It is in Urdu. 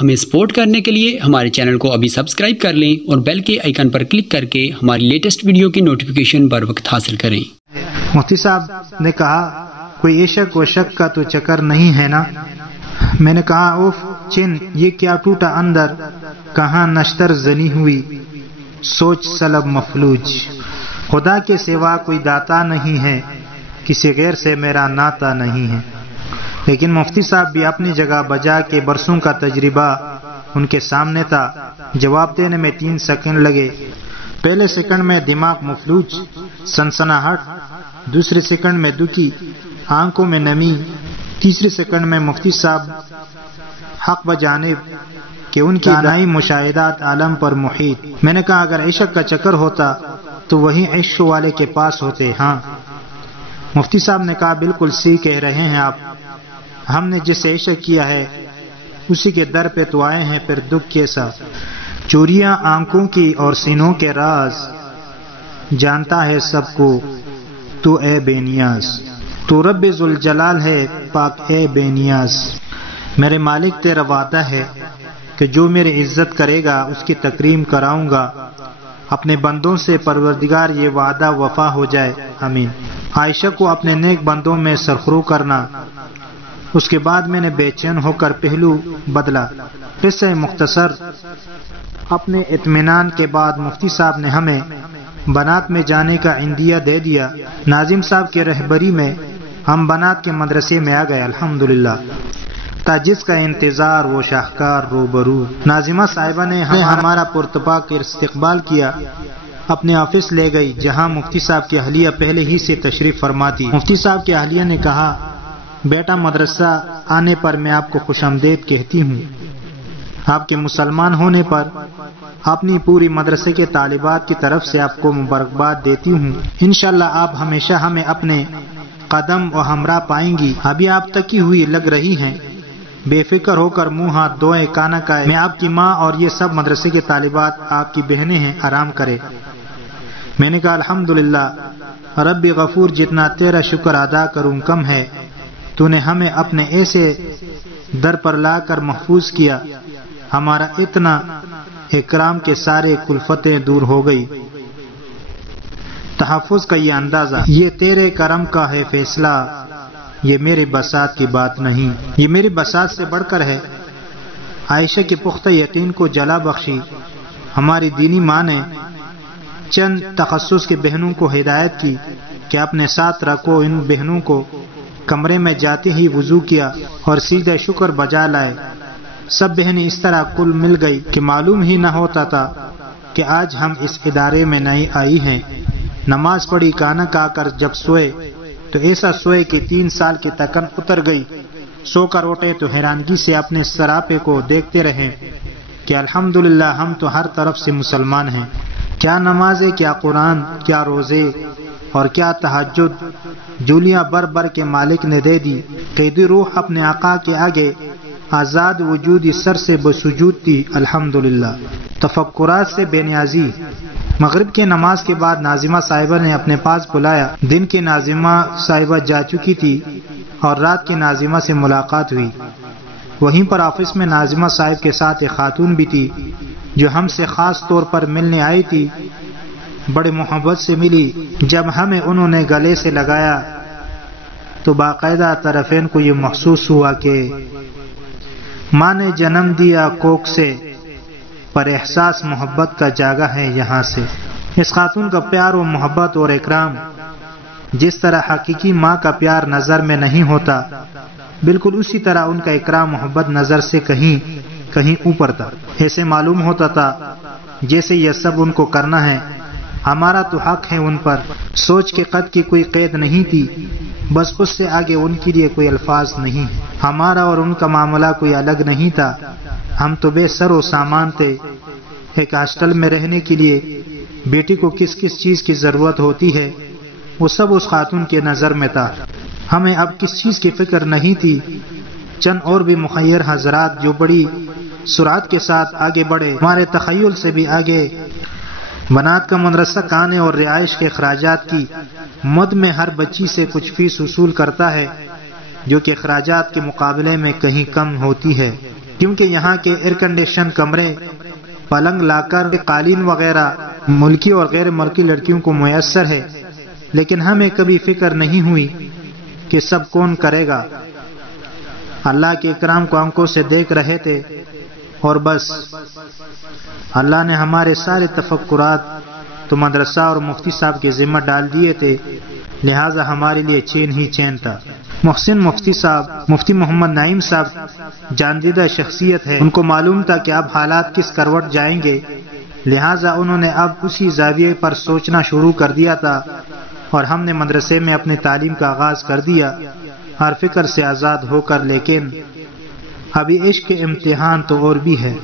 ہمیں سپورٹ کرنے کے لیے ہمارے چینل کو ابھی سبسکرائب کر لیں اور بیل کے آئیکن پر کلک کر کے ہماری لیٹسٹ ویڈیو کی نوٹیفیکیشن بر وقت حاصل کریں۔ مفتی صاحب نے کہا کوئی عشق و شک کا تو چکر نہیں ہے نا؟ میں نے کہا اوف چن، یہ کیا ٹوٹا اندر، کہاں نشتر زنی ہوئی، سوچ سلب مفلوج۔ خدا کے سوا کوئی داتا نہیں ہے، کسی غیر سے میرا ناتا نہیں ہے۔ لیکن مفتی صاحب بھی اپنی جگہ بجا کے برسوں کا تجربہ ان کے سامنے تھا۔ جواب دینے میں 3 سیکنڈ لگے۔ پہلے سیکنڈ میں دماغ مفلوج، سنسناہٹ، دوسرے سیکنڈ میں دکھی، آنکھوں میں نمی، تیسرے سیکنڈ میں مفتی صاحب حق بجانب کہ ان کی دانائی مشاہدات عالم پر محیط۔ میں نے کہا اگر عشق کا چکر ہوتا تو وہی عشق والے کے پاس ہوتے۔ ہاں، مفتی صاحب نے کہا بالکل صحیح کہہ رہے ہیں آپ، ہم نے جس سے عشق کیا ہے اسی کے در پہ تو آئے ہیں، پھر دکھ کیسا؟ چوریاں آنکھوں کی اور سینوں کے راز جانتا ہے سب کو تو اے بے نیاز، تو رب ذوالجلال ہے پاک اے بے نیاز۔ میرے مالک تیرا وعدہ ہے کہ جو میری عزت کرے گا اس کی تکریم کراؤں گا، اپنے بندوں سے پروردگار یہ وعدہ وفا ہو جائے، آمین۔ عائشہ کو اپنے نیک بندوں میں سرخرو کرنا۔ اس کے بعد میں نے بے چین ہو کر پہلو بدلا۔ قصہ مختصر، اپنے اطمینان کے بعد مفتی صاحب نے ہمیں بنات میں جانے کا عندیہ دے دیا۔ ناظم صاحب کی رہبری میں ہم بنات کے مدرسے میں آ گئے، الحمدللہ۔ تا جس کا انتظار وہ شاہکار روبرو۔ ناظمہ صاحبہ نے ہمارا پرتپاک استقبال کیا، اپنے آفس لے گئی جہاں مفتی صاحب کی اہلیہ پہلے ہی سے تشریف فرما تھی۔ مفتی صاحب کی اہلیہ نے کہا بیٹا مدرسہ آنے پر میں آپ کو خوش آمدید کہتی ہوں، آپ کے مسلمان ہونے پر اپنی پوری مدرسے کے طالبات کی طرف سے آپ کو مبارکباد دیتی ہوں۔ انشاءاللہ آپ ہمیشہ ہمیں اپنے قدم و ہمراہ پائیں گی۔ ابھی آپ تکی ہوئی لگ رہی ہیں، بے فکر ہو کر منہ ہاتھ دھوئے، کانا کھائے۔ میں آپ کی ماں اور یہ سب مدرسے کے طالبات آپ کی بہنیں ہیں، آرام کرے۔ میں نے کہا الحمدللہ رب غفور، جتنا تیرا شکر ادا کروں کم ہے، تو نے ہمیں اپنے ایسے در پر لا کر محفوظ کیا، ہمارا اتنا اکرام کے سارے کلفتیں دور ہو گئی۔ تحفظ کا یہ اندازہ، یہ تیرے کرم کا ہے فیصلہ، یہ میری بساط کی بات نہیں، یہ میری بساط سے بڑھ کر ہے۔ عائشہ کے پختہ یقین کو جلا بخشی ہماری دینی ماں نے چند تخصص کے بہنوں کو ہدایت کی کہ اپنے ساتھ رکھو۔ ان بہنوں کو کمرے میں جاتے ہی وضو کیا اور سیدھے شکر بجا لائے۔ سب بہنیں اس طرح کل مل گئی کہ معلوم ہی نہ ہوتا تھا کہ آج ہم اس ادارے میں نئی آئی ہیں۔ نماز پڑھی، کھانا کھا کر جب سوئے تو ایسا سوئے کہ 3 سال کی تکن اتر گئی۔ سو کر اٹھے تو حیرانگی سے اپنے سراپے کو دیکھتے رہے کہ الحمدللہ ہم تو ہر طرف سے مسلمان ہیں۔ کیا نمازیں، کیا قرآن، کیا روزے اور کیا تہجد، جولیاں بر بر کے مالک نے دے دی۔ قیدی روح اپنے آقا کے آگے آزاد وجودی سر سے بسجود تھی، الحمدللہ۔ تفکرات سے بے نیازی۔ مغرب کی نماز کے بعد ناظمہ صاحبہ نے اپنے پاس بلایا۔ دن کی ناظمہ صاحبہ جا چکی تھی اور رات کی ناظمہ سے ملاقات ہوئی۔ وہیں پر آفس میں ناظمہ صاحب کے ساتھ ایک خاتون بھی تھی جو ہم سے خاص طور پر ملنے آئی تھی۔ بڑے محبت سے ملی۔ جب ہمیں انہوں نے گلے سے لگایا تو باقاعدہ طرفین کو یہ محسوس ہوا کہ ماں نے جنم دیا کوکھ سے، پر احساس محبت کا جاگا ہے یہاں سے۔ اس خاتون کا پیار و محبت اور اکرام جس طرح حقیقی ماں کا پیار نظر میں نہیں ہوتا، بالکل اسی طرح ان کا اکرام محبت نظر سے کہیں اوپر تھا۔ ایسے معلوم ہوتا تھا جیسے یہ سب ان کو کرنا ہے، ہمارا تو حق ہے ان پر۔ سوچ کے قد کی کوئی قید نہیں تھی، بس اس سے آگے ان کے لیے کوئی الفاظ نہیں۔ ہمارا اور ان کا معاملہ کوئی الگ نہیں تھا، ہم تو بے سر و سامان تھے۔ ایک ہاسٹل میں رہنے کے لیے بیٹی کو کس کس چیز کی ضرورت ہوتی ہے وہ سب اس خاتون کے نظر میں تھا۔ ہمیں اب کس چیز کی فکر نہیں تھی۔ چند اور بھی مخیر حضرات جو بڑی سرعت کے ساتھ آگے بڑھے، ہمارے تخیل سے بھی آگے۔ بنات کا مدرسہ کھانے اور رہائش کے اخراجات کی مد میں ہر بچی سے کچھ فیس وصول کرتا ہے، جو کہ اخراجات کے مقابلے میں کہیں کم ہوتی ہے۔ کیونکہ یہاں کے ایئر کنڈیشن کمرے، پلنگ لاکر، قالین وغیرہ ملکی اور غیر ملکی لڑکیوں کو میسر ہے، لیکن ہمیں کبھی فکر نہیں ہوئی کہ سب کون کرے گا۔ اللہ کے اکرام کو آنکھوں سے دیکھ رہے تھے اور بس۔ اللہ نے ہمارے سارے تفکرات تو مدرسہ اور مفتی صاحب کے ذمہ ڈال دیے تھے، لہٰذا ہمارے لیے چین ہی چین تھا۔ محسن مفتی صاحب، مفتی محمد نعیم صاحب جاندیدہ شخصیت ہے، ان کو معلوم تھا کہ اب حالات کس کروٹ جائیں گے، لہٰذا انہوں نے اب اسی زاویے پر سوچنا شروع کر دیا تھا، اور ہم نے مدرسے میں اپنی تعلیم کا آغاز کر دیا ہر فکر سے آزاد ہو کر۔ لیکن ابھی عشق کے امتحان تو اور بھی ہے۔